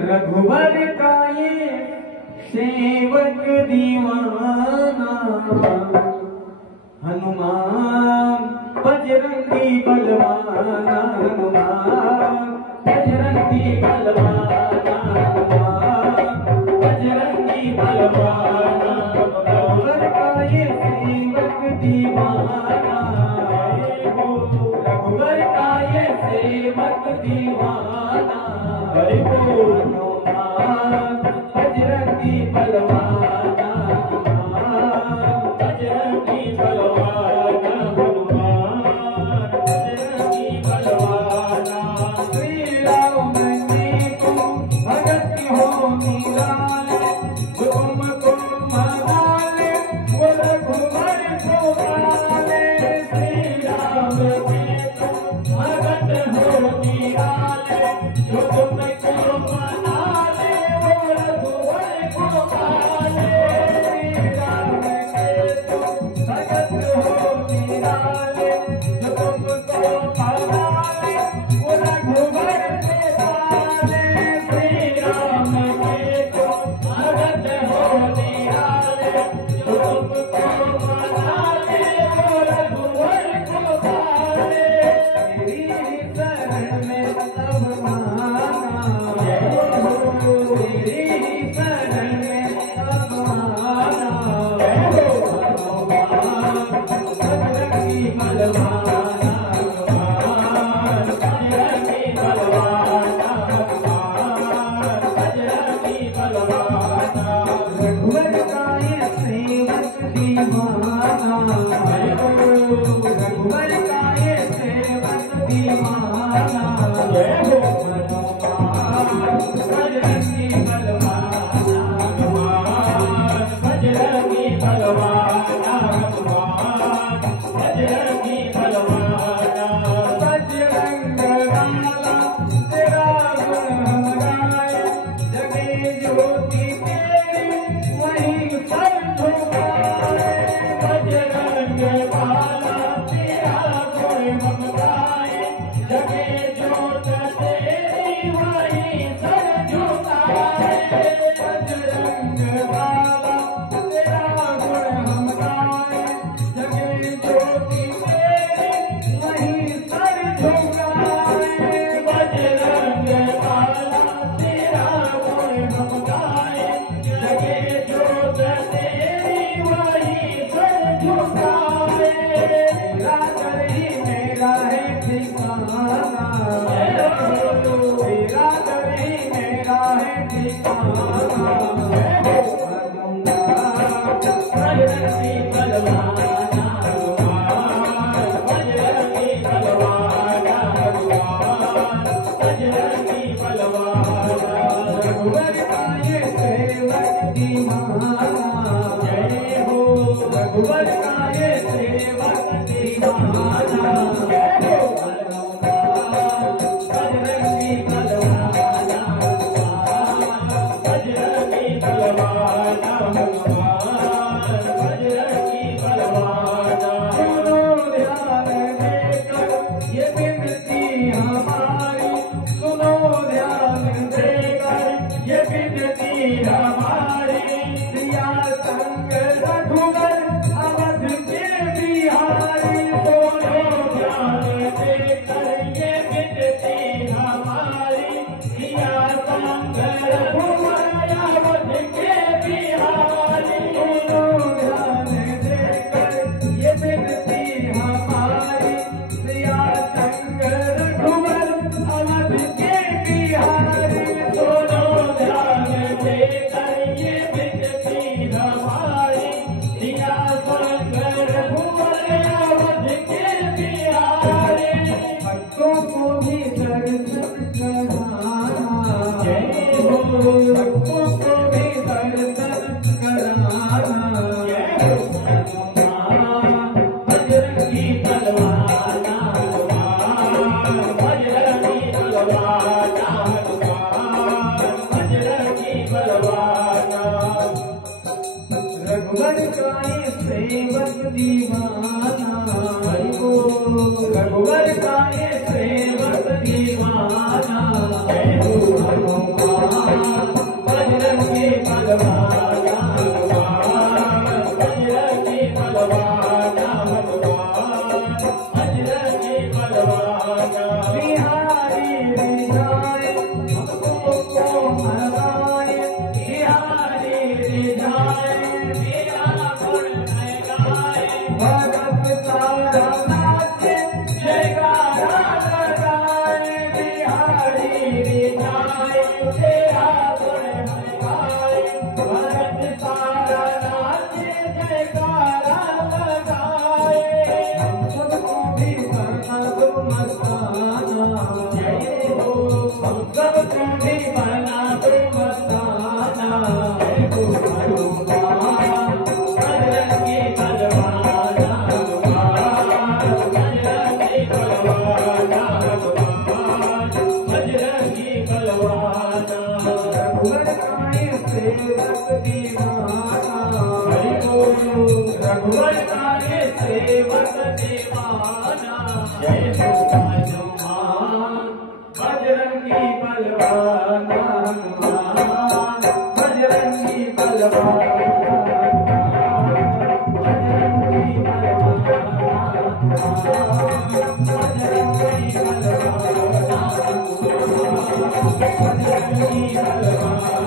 रघुवर का ये सेवक दीवाना, हनुमान बजरंगी बलवाना, हनुमान बजरंगी बलवाना, हनुमान बजरंगी बलवाना। रघुवर का ये सेवक दीवाना, रघुवर का ये सेवक दीवाना, हनुमान बजरंगी बलवाना, हनुमान बजरंगी बलवाना, हनुमान बजरंगी बलवाना। श्री राम जी को भगत हो निराले, हुकुम को मनाले, वो रघुवर को पाले। श्री राम जी को भगत हो निराले, हुकुम को मनाले, वो रघुवर को पाले। श्री राम जी को भगत हो निराले, हुकुम को मनाले, वो रघुवर को पाले। श्री राम जी को भगत हो निराले, हुकुम को मनाले, वो रघुवर को पाले। तेरी शरण में सब माना, तेरी शरण में सब माना। बजरंगी बलवाना, हनुमान बजरंगी बलवाना, हनुमान बजरंगी बलवाना। रघुवर का ये सेवक दीवाना, रघुवर का ये सेवक दीवाना, हनुमान बजरंगी बलवाना, हनुमान बजरंगी बलवाना, हनुमान बजरंगी बलवाना। बजरंग वाला तेरा गुण हम गाए, जगे ज्योति तेरी वहीं पर झुकाए। बजरंग वाला तेरा गुण हम गाए, जगे ज्योति तेरी वहीं पर झुकाए। बजरंग वाला तेरा गुण हम गाए, जगे ज्योति तेरी वहीं पर झुकाए। बजरंग वाला तेरा गुण हम गाए, जगे ज्योति तेरी वहीं पर झुकाए। तेरा कर ही मेरा है ठिकाना, तेरा कर ही मेरा है ठिकाना। बजरंगी बलवाना, हनुमान बजरंगी बलवाना, हनुमान बजरंगी बलवाना। रघुवर का ये सेवक दीवाना, जय हो रघुवर का ये सेवक दीवाना, जय हो हनुमान बजरंगी बलवाना, हनुमान बजरंगी बलवाना, हनुमान बजरंगी बलवाना। सुनो ध्यान देकर ये विनती हमारी, सुनो ध्यान देकर ये विनती हमारी। सिया संग रघुवर अवध के बिहारी, सुनो ध्यान देकर ये विनती हमारी। सिया संग रघुवर अवध के बिहारी, सुनो ध्यान देकर ये विनती हमारी। सिया संग रघुवर अवध के बिहारी, सुनो ध्यान देकर ये विनती हमारी। सिया संग रघुवर अवध के बिहारी। भक्तों को भी दर्शन कराना, जय हो भक्तों को भी दर्शन कराना, जय हो हनुमान बजरंगी बलवाना, हनुमान बजरंगी बलवाना, हनुमान बजरंगी बलवाना। रघुवर का ये सेवक दीवाना, रघुवर का ये सेवक दीवाना। जाए भक्तों को हराए बिहारी रिझाए मेरा गुण गाए भगत सारा नाचे जयकारा लगाए बिहारी रिझाए तेरा गुण गाए भगत सारा नाचे जयकारा लगाए सबको भी करना तो मस्ताना जय हो सबको भी बना तो मस्ताना जय हो हनुमान बजरंगी बलवाना हनुमान बजरंगी बलवाना हनुमान बजरंगी बलवाना रघुवर काए सेवक दीवाना जय हो रघुवर काए सेवक दीवाना जय हो हनुमान बजरंगी बलवाना हनुमान बजरंगी बलवाना बजरंगी बलवाना बजरंगी बलवाना